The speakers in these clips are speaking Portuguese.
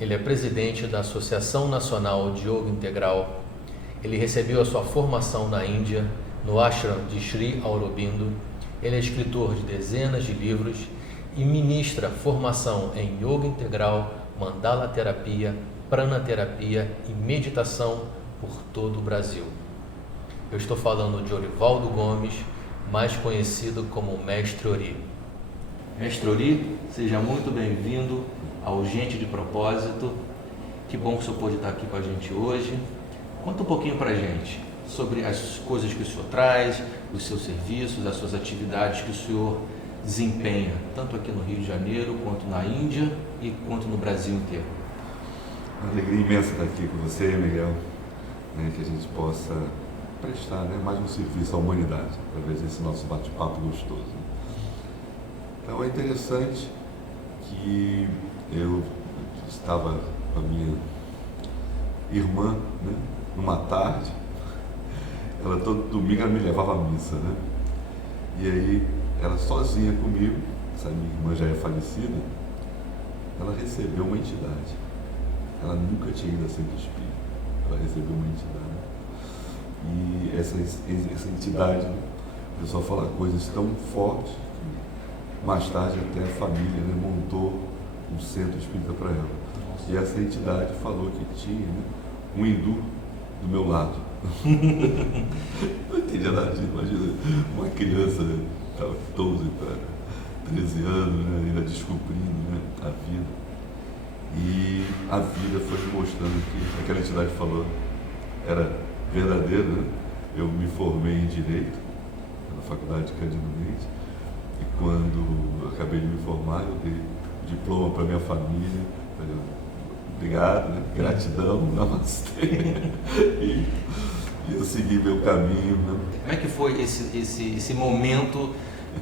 Ele é presidente da Associação Nacional de Yoga Integral. Ele recebeu a sua formação na Índia, no ashram de Sri Aurobindo. Ele é escritor de dezenas de livros e ministra formação em Yoga Integral, Mandala Terapia, Prana Terapia e Meditação por todo o Brasil. Eu estou falando de Orivaldo Gomes, mais conhecido como Mestre Ori. Mestre Ori, seja muito bem-vindo ao Gente de Propósito. Que bom que o senhor pôde estar aqui com a gente hoje. Conta um pouquinho para a gente sobre as coisas que o senhor traz, os seus serviços, as suas atividades que o senhor desempenha, tanto aqui no Rio de Janeiro, quanto na Índia e quanto no Brasil inteiro. Uma alegria imensa estar aqui com você, Miguel, que a gente possa prestar mais um serviço à humanidade, através desse nosso bate-papo gostoso. Então é interessante que eu estava com a minha irmã, numa tarde, ela todo domingo ela me levava à missa, e aí ela sozinha comigo, essa minha irmã já é falecida, ela recebeu uma entidade. Ela nunca tinha ido a centro espírita, ela recebeu uma entidade. E essa entidade, o pessoal fala coisas tão fortes que mais tarde até a família montou um centro espírita para ela. E essa entidade falou que tinha um hindu do meu lado. Não entendia nada disso, imagina uma criança, estava 12 para 13 anos, ainda descobrindo a vida. E a vida foi me mostrando que aquela entidade falou era verdadeiro, Eu me formei em Direito na Faculdade de Cândido Mendes e quando eu acabei de me formar, eu dei diploma para minha família, falei, obrigado, gratidão, namastê, e eu segui meu caminho. Como é que foi esse momento?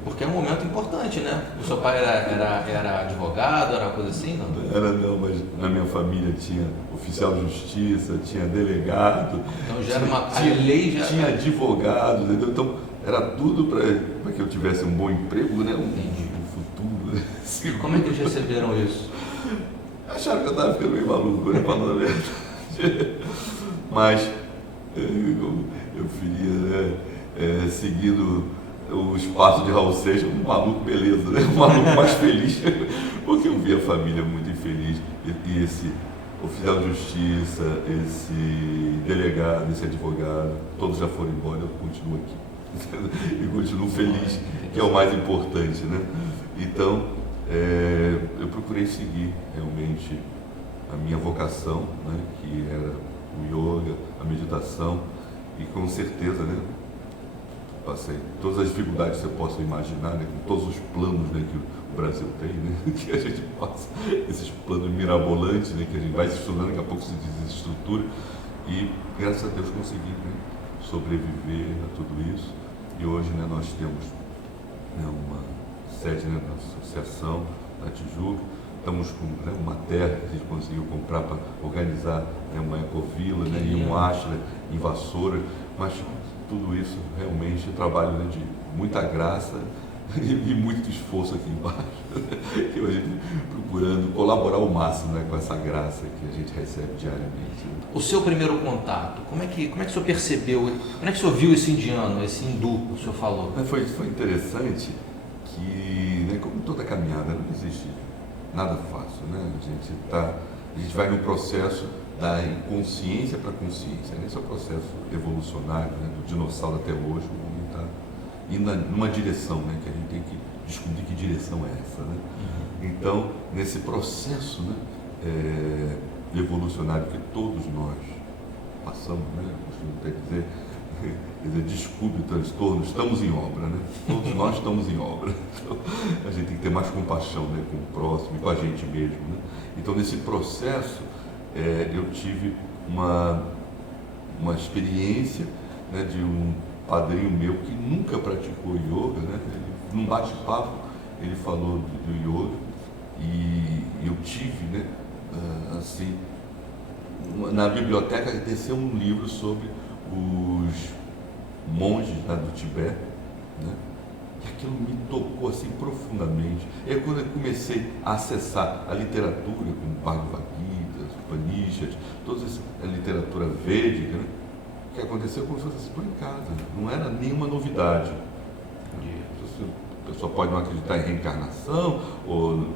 Porque é um momento importante, O seu pai era advogado, era coisa assim, não? Era não, mas na minha família tinha oficial de justiça, tinha delegado. Então já era a lei já tinha advogado, entendeu? Então era tudo para que eu tivesse um bom emprego, um futuro. E como é que eles receberam isso? Acharam que eu estava ficando meio maluco, falando a verdade. Mas eu queria seguindo os passos de Raul Seixas, um maluco beleza, um maluco mais feliz, porque eu vi a família muito infeliz, e esse oficial de justiça, esse delegado, esse advogado, todos já foram embora, eu continuo aqui, e continuo feliz, que é o mais importante, Então, eu procurei seguir realmente a minha vocação, que era o yoga, a meditação, e com certeza, passei todas as dificuldades que você possa imaginar, com todos os planos que o Brasil tem, que a gente passa, esses planos mirabolantes, que a gente vai estudando, daqui a pouco se desestrutura, e graças a Deus consegui sobreviver a tudo isso. E hoje nós temos uma sede na associação, na Tijuca, estamos com uma terra que a gente conseguiu comprar para organizar uma ecovila, e um ashram em Vassoura, mas tudo isso realmente trabalho de muita graça e muito esforço aqui embaixo, que a gente procurando colaborar ao máximo com essa graça que a gente recebe diariamente. O seu primeiro contato, como é que o senhor percebeu, como é que o senhor viu esse indiano, esse hindu que o senhor falou? Foi interessante que, como toda caminhada, não existe nada fácil, a gente vai no processo da inconsciência para a consciência. Esse é o processo evolucionário, do dinossauro até hoje, o homem está indo numa direção, que a gente tem que descobrir que direção é essa. Então, nesse processo evolucionário que todos nós passamos, costumo até dizer, desculpe o transtorno, estamos em obra, Todos nós estamos em obra. Então, a gente tem que ter mais compaixão com o próximo e com a gente mesmo. Então, nesse processo, eu tive uma experiência de um padrinho meu que nunca praticou yoga, num bate-papo ele falou do yoga e eu tive, assim, na biblioteca desceu um livro sobre os monges do Tibete, e aquilo me tocou assim profundamente. E aí, quando eu comecei a acessar a literatura, como Bhagavad Gita, Upanishads, toda essa literatura védica, né? Que aconteceu como se fosse assim, em casa, não era nenhuma novidade. A pessoa pode não acreditar em reencarnação, ou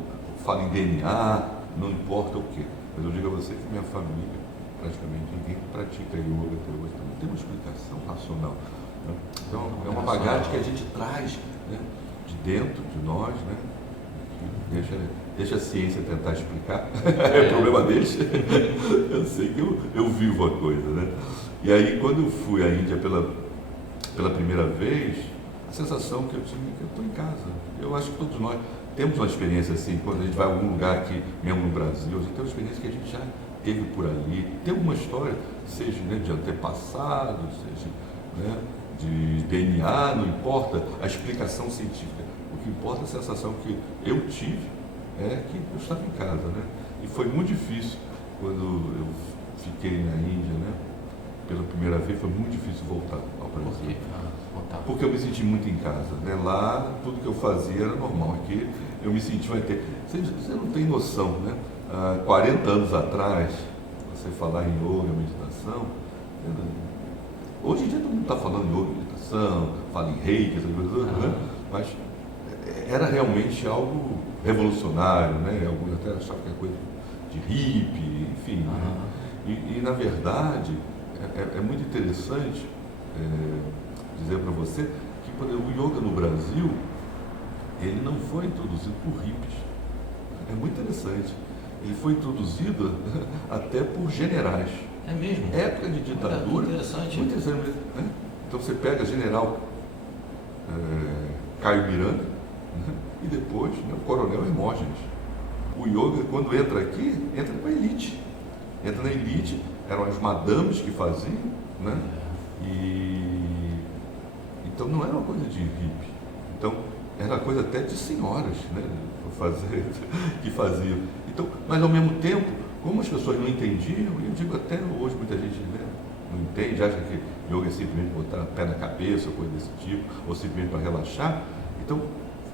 fala em DNA, não importa o quê. Mas eu digo a você que minha família, praticamente ninguém pratica yoga até hoje, não tem uma explicação racional. Né? Então é uma bagagem que a gente traz, né, de dentro de nós, né, que deixa a ciência tentar explicar, é problema deles. Eu sei que eu vivo a coisa, né? E aí quando eu fui à Índia pela primeira vez, a sensação que eu tive é que eu estou em casa. Eu acho que todos nós temos uma experiência assim, quando a gente vai a algum lugar aqui, mesmo no Brasil, a gente tem uma experiência que a gente já teve por ali, tem alguma história, seja, né, de antepassado, seja, né, de DNA, não importa a explicação científica. O que importa é a sensação que eu tive é que eu estava em casa, né? E foi muito difícil quando eu fiquei na Índia, né? Pela primeira vez foi muito difícil voltar ao Brasil. Porque eu me senti muito em casa, né? Lá tudo que eu fazia era normal, aqui eu me senti um ET. Você não tem noção, né? Há 40 anos atrás, você falar em yoga, meditação, hoje em dia todo mundo está falando em yoga, meditação, fala em reiki, essas coisas, né? Mas era realmente algo revolucionário, né? Alguns até achavam que é coisa de hippie, enfim. Né? E na verdade é muito interessante dizer para você que, por exemplo, o yoga no Brasil, ele não foi introduzido por hippies. É muito interessante. Ele foi introduzido até por generais. É mesmo? Época de ditadura. Muito interessante. Muito interessante mesmo, né? Então você pega general Caio Miranda, né? E depois, né, o coronel Hermógenes. O yoga, quando entra aqui, entra com a elite. Entra na elite, eram as madames que faziam, né? Então não era uma coisa de hippie. Então era coisa até de senhoras, né? Que faziam. Então, mas ao mesmo tempo, como as pessoas não entendiam, eu digo até hoje muita gente, né, não entende, acha que yoga é simplesmente botar pé na cabeça, ou coisa desse tipo, ou simplesmente para relaxar. Então,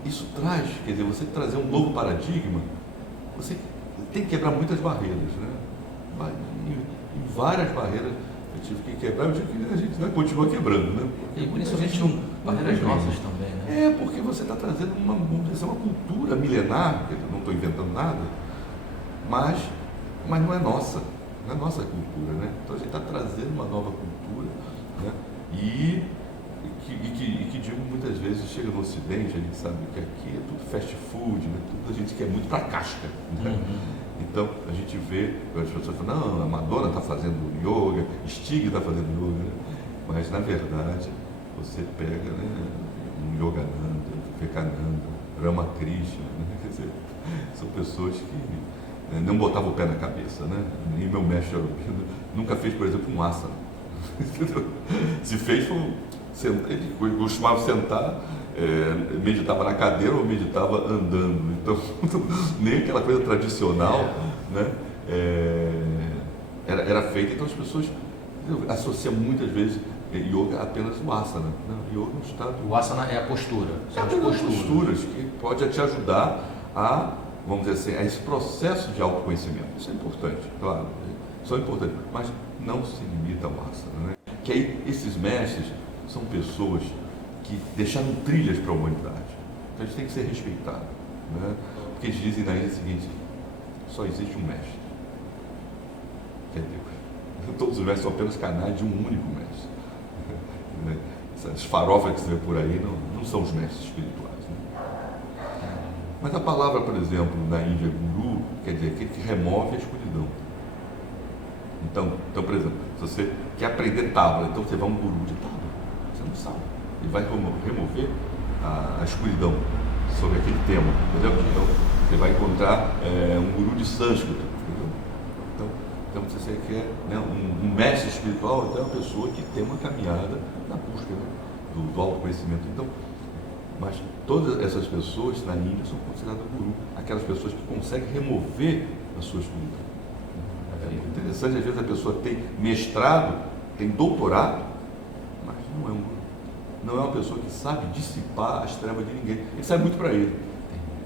isso traz, quer dizer, você trazer um novo paradigma, você tem que quebrar muitas barreiras, né? E várias barreiras eu tive que quebrar, eu tive que a gente vai continuar quebrando, né? E principalmente barreiras nossas também, né? É, porque você está trazendo uma cultura milenar, eu não estou inventando nada, mas não é nossa, não é nossa cultura, né? Então a gente está trazendo uma nova cultura, né? E que digo, muitas vezes chega no Ocidente, a gente sabe que aqui é tudo fast food, né? Tudo a gente quer muito para casca, né? Então a gente vê, as pessoas falam, não, a Madonna está fazendo yoga, Stig está fazendo yoga, né? Mas na verdade você pega, né, um Yogananda, Vivekananda, Ramakrishna, né? Quer dizer, são pessoas que não botavam o pé na cabeça, né? E meu mestre Aurobindo nunca fez, por exemplo, um asana. Se fez, ele costumava sentar, meditava na cadeira ou meditava andando. Então, nem aquela coisa tradicional, né? Era feita. Então as pessoas associam muitas vezes yoga apenas o asana. Não, yoga é um estado... O asana é a postura. São as posturas que pode te ajudar a, vamos dizer assim, a esse processo de autoconhecimento. Isso é importante, claro. Isso é importante, mas não se limita ao asana, né? Que aí esses mestres são pessoas que deixaram trilhas para a humanidade. Então a gente tem que ser respeitado, né? Porque eles dizem na Índia o seguinte: só existe um mestre, que é Deus. Todos os mestres são apenas canais de um único mestre. Essas farofas que você vê por aí não são os mestres espirituais, né? Mas a palavra, por exemplo, na Índia, guru, quer dizer aquele que remove a escuridão. Então, por exemplo, se você quer aprender tábua, então você vai a um guru de tábua, você não sabe. Ele vai remover a escuridão sobre aquele tema, entendeu? Então, você vai encontrar um guru de sânscrito, entendeu? Então você quer, né, um mestre espiritual, então é uma pessoa que tem uma caminhada na busca, né, do autoconhecimento. Então, mas todas essas pessoas na Índia são consideradas guru, aquelas pessoas que conseguem remover a sua escuridão. É muito interessante, às vezes a pessoa tem mestrado, tem doutorado, mas não é um guru. Não é uma pessoa que sabe dissipar as trevas de ninguém. Ele sabe muito para ele.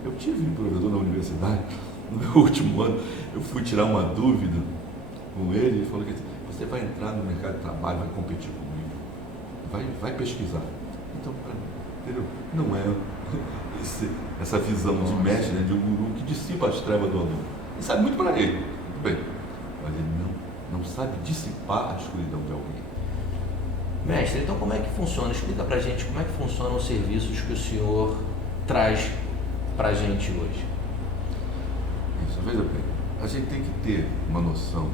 Eu tive um professor na universidade, no meu último ano, eu fui tirar uma dúvida com ele falou que você vai entrar no mercado de trabalho, vai competir comigo, vai pesquisar. Então, entendeu? Não é essa visão de mestre, né, de um guru que dissipa as trevas do aluno. Ele sabe muito para ele, tudo bem, mas ele não sabe dissipar a escuridão de alguém. Mestre, então como é que funciona? Explica pra gente como é que funcionam os serviços que o senhor traz pra gente hoje. Isso, veja bem, a gente tem que ter uma noção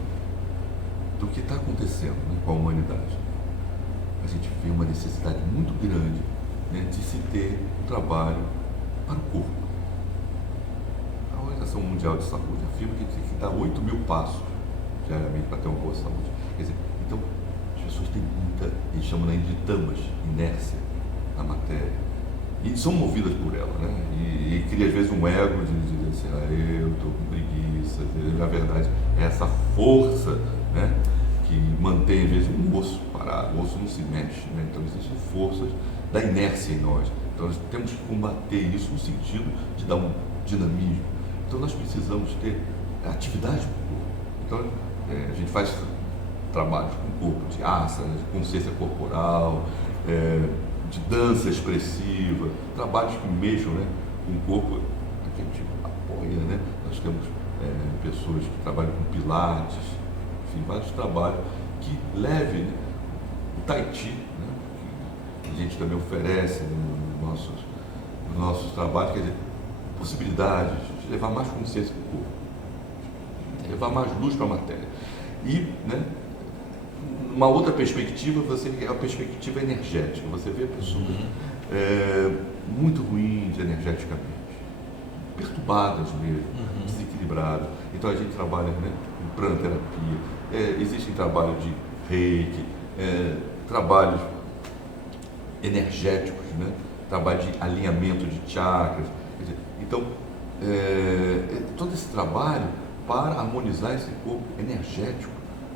do que está acontecendo, né, com a humanidade. A gente vê uma necessidade muito grande, né, de se ter um trabalho para o corpo. A Organização Mundial de Saúde afirma que tem que dar 8.000 passos diariamente para ter uma boa saúde. Quer dizer, então, as pessoas têm muita, eles chamam de tamas, inércia na matéria. E são movidas por ela, né? E cria às vezes um ego de dizer assim, eu estou com preguiça. Na verdade, é essa força, né, que mantém às vezes um osso parado, o osso não se mexe, né? Então existem forças da inércia em nós. Então nós temos que combater isso no sentido de dar um dinamismo. Então nós precisamos ter atividade com o corpo. Então a gente faz trabalhos com o corpo, de asana, de consciência corporal, de dança expressiva, trabalhos que mexam, né, com o corpo, que a gente apoia, né? Nós temos pessoas que trabalham com pilates, enfim, vários trabalhos que levem, né, o tai chi, né, que a gente também oferece nos nossos trabalhos, quer dizer, possibilidades de levar mais consciência para o corpo, levar mais luz para a matéria. E, né, uma outra perspectiva, você é a perspectiva energética. Você vê pessoas muito ruins energeticamente, perturbadas mesmo, desequilibradas. Então a gente trabalha, né, com pranoterapia, existem trabalhos de reiki, trabalhos energéticos, né, trabalho de alinhamento de chakras. Quer dizer, então, todo esse trabalho para harmonizar esse corpo energético,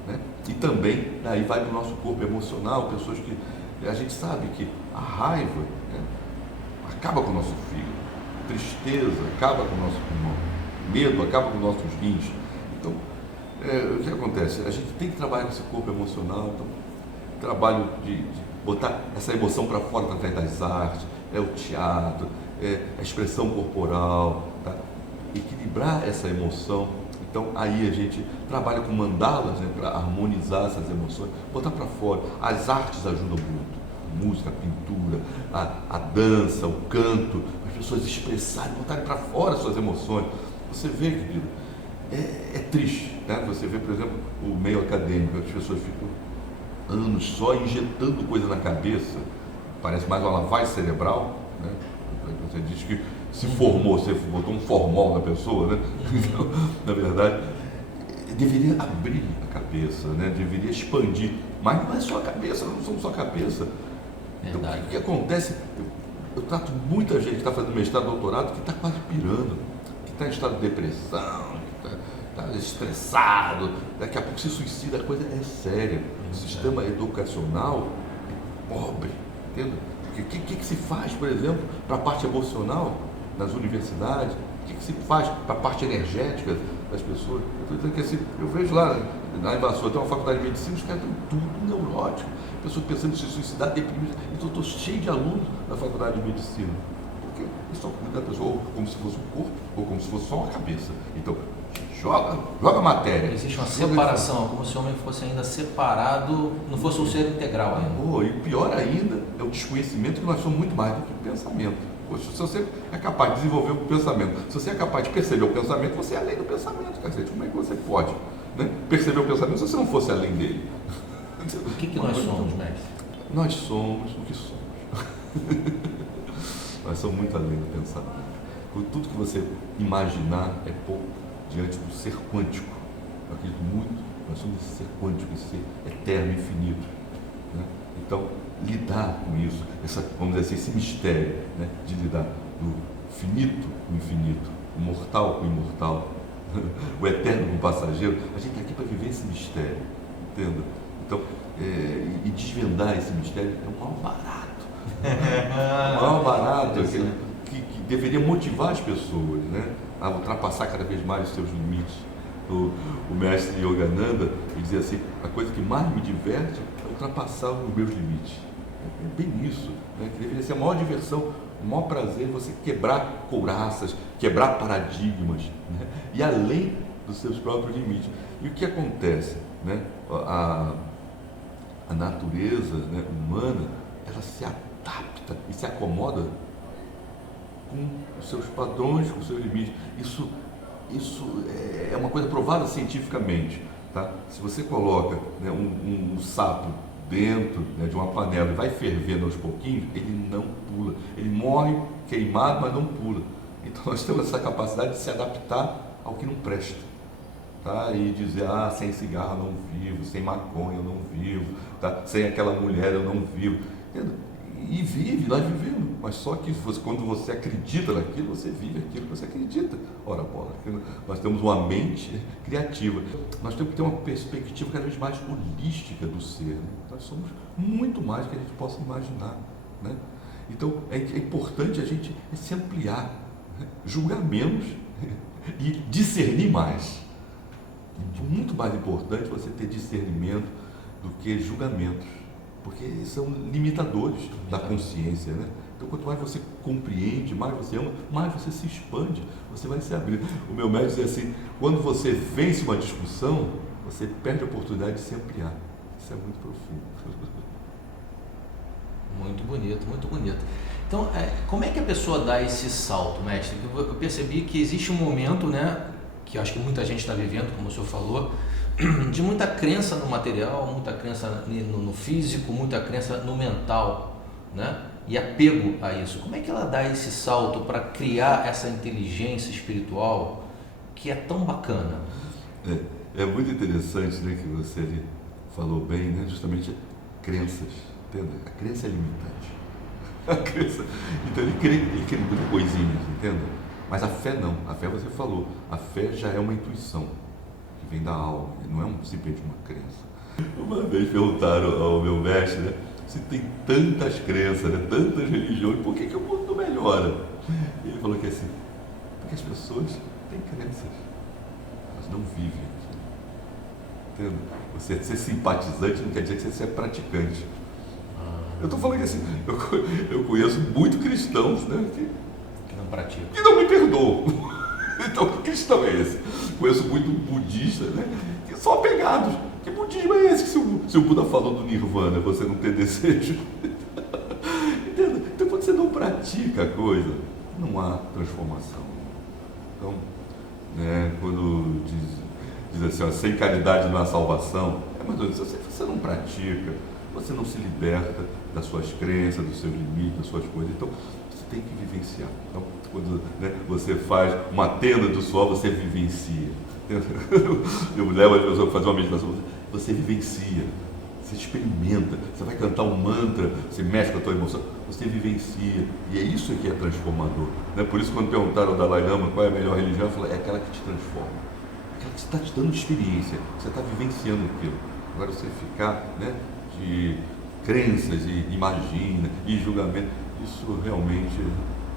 né? E também aí vai para o nosso corpo emocional, pessoas que a gente sabe que a raiva, né, acaba com o nosso fígado, tristeza acaba com o nosso pulmão, medo acaba com os nossos rins. Então, o que acontece? A gente tem que trabalhar com esse corpo emocional, então, trabalho de botar essa emoção para fora através das artes, o teatro, a expressão corporal, tá? Equilibrar essa emoção. Então aí a gente trabalha com mandalas, né, para harmonizar essas emoções, botar para fora. As artes ajudam muito, a música, a pintura, a dança, o canto, as pessoas expressarem, botarem para fora suas emoções. Você vê, querido, é triste, né? Você vê, por exemplo, o meio acadêmico, as pessoas ficam anos só injetando coisa na cabeça, parece mais uma lavagem cerebral, né? Você diz que se formou, você botou um formol na pessoa, né? Então, na verdade, deveria abrir a cabeça, né? Deveria expandir, mas não é só a cabeça, não somos só a cabeça. Então, o que acontece? Eu trato muita gente que está fazendo mestrado, doutorado, que está quase pirando, que está em estado de depressão, que está estressado, daqui a pouco se suicida, a coisa é séria. O sistema educacional é pobre, entendeu? O que se faz, por exemplo, para a parte emocional nas universidades? O que se faz para a parte energética das pessoas? Eu estou dizendo que assim, eu vejo lá em Vassoura, tem uma faculdade de medicina, os caras estão tudo neurótico, pessoas pensando em se suicidar, deprimidas. Então eu estou cheio de alunos na faculdade de medicina, porque eles estão cuidando da pessoa ou como se fosse um corpo, ou como se fosse só uma cabeça. Então, joga matéria. Existe uma separação, como se o homem fosse ainda separado, não fosse um ser integral ainda. E pior ainda é o desconhecimento, que nós somos muito mais do que o pensamento. Poxa, se você é capaz de desenvolver o pensamento, se você é capaz de perceber o pensamento, você é além do pensamento, cacete. Como é que você pode, né, perceber o pensamento se você não fosse além dele? O que nós somos, mestre? Nós somos o que somos. Nós somos muito além do pensamento. Tudo que você imaginar é pouco diante do ser quântico. Eu acredito muito, nós somos esse ser quântico, esse ser eterno, infinito, né? Então, lidar com isso, vamos dizer assim, esse mistério, né, de lidar do finito com o infinito, o mortal com o imortal, o eterno com o passageiro, a gente está aqui para viver esse mistério, entenda? Então, e desvendar esse mistério é um mal barato. Um mal barato que deveria motivar as pessoas, né, a ultrapassar cada vez mais os seus limites. O mestre Yogananda, ele dizia assim, a coisa que mais me diverte é ultrapassar os meus limites. É bem isso, né? Que deveria ser a maior diversão, o maior prazer você quebrar couraças, quebrar paradigmas, né? E além dos seus próprios limites. E o que acontece, né? A natureza, né, humana, ela se adapta e se acomoda com os seus padrões, com os seus limites. Isso é uma coisa provada cientificamente, tá? Se você coloca, né, um sapo dentro, né, de uma panela e vai fervendo aos pouquinhos, ele não pula. Ele morre queimado, mas não pula. Então nós temos essa capacidade de se adaptar ao que não presta, tá? E dizer, sem cigarro eu não vivo, sem maconha eu não vivo, tá? Sem aquela mulher eu não vivo. E vive, nós vivemos. Mas só que quando você acredita naquilo, você vive aquilo que você acredita. Ora, bola, nós temos uma mente criativa. Nós temos que ter uma perspectiva cada vez mais holística do ser, né? Nós somos muito mais do que a gente possa imaginar, né? Então, é importante a gente se ampliar, né? Julgar menos e discernir mais. É muito mais importante você ter discernimento do que julgamentos, porque são limitadores da consciência, né? Então, quanto mais você compreende, mais você ama, mais você se expande, você vai se abrir. O meu médico dizia assim, quando você vence uma discussão, você perde a oportunidade de se ampliar. Isso é muito profundo. Muito bonito, muito bonito. Então, como é que a pessoa dá esse salto, mestre? Eu percebi que existe um momento, né, que eu acho que muita gente está vivendo, como o senhor falou, de muita crença no material, muita crença no físico, muita crença no mental, né? E apego a isso. Como é que ela dá esse salto para criar essa inteligência espiritual que é tão bacana? É muito interessante, né, que você ali falou bem, né? Justamente crenças, entende? A crença é limitante. A crença, então ele crê em muitas coisinhas, entende? Mas a fé não. A fé você falou. A fé já é uma intuição que vem da alma, não é simplesmente uma crença. Uma vez perguntaram ao meu mestre, né, se tem tantas crenças, né, tantas religiões, por que o mundo não melhora? E ele falou que assim, porque as pessoas têm crenças, mas não vivem. Entende? Você ser simpatizante não quer dizer que você seja praticante. Eu estou falando que assim, eu conheço muito cristãos, né, que não praticam. E não me perdoam. Então, que cristão é esse? Conheço muito budista, né, que são apegados. Que budismo é esse que se o Buda falou do Nirvana, você não ter desejo? Entendeu? Então, quando você não pratica a coisa, não há transformação. Então, né, quando diz assim, ó, sem caridade não há salvação, mais ou menos, se você não pratica, você não se liberta das suas crenças, dos seus limites, das suas coisas. Então, você tem que vivenciar. Então, quando, né, você faz uma tenda do suor, você vivencia. Eu levo as pessoas a fazer uma meditação, você vivencia, você experimenta, você vai cantar um mantra, você mexe com a tua emoção, você vivencia. E é isso que é transformador. Né? Por isso, quando perguntaram ao Dalai Lama qual é a melhor religião, eu falei, é aquela que te transforma. Aquela que está te dando experiência, você está vivenciando aquilo. Agora, você ficar, né, de crenças e imagina e julgamento, isso realmente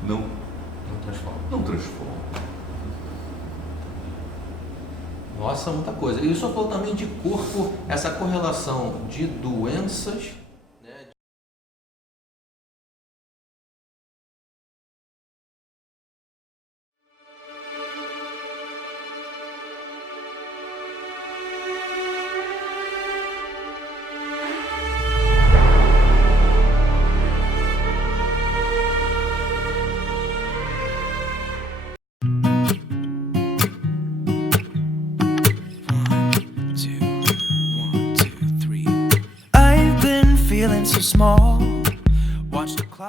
não transforma. Nossa, muita coisa. E o senhor falou também de corpo, essa correlação de doenças, né? Feeling so small. Watch the clock.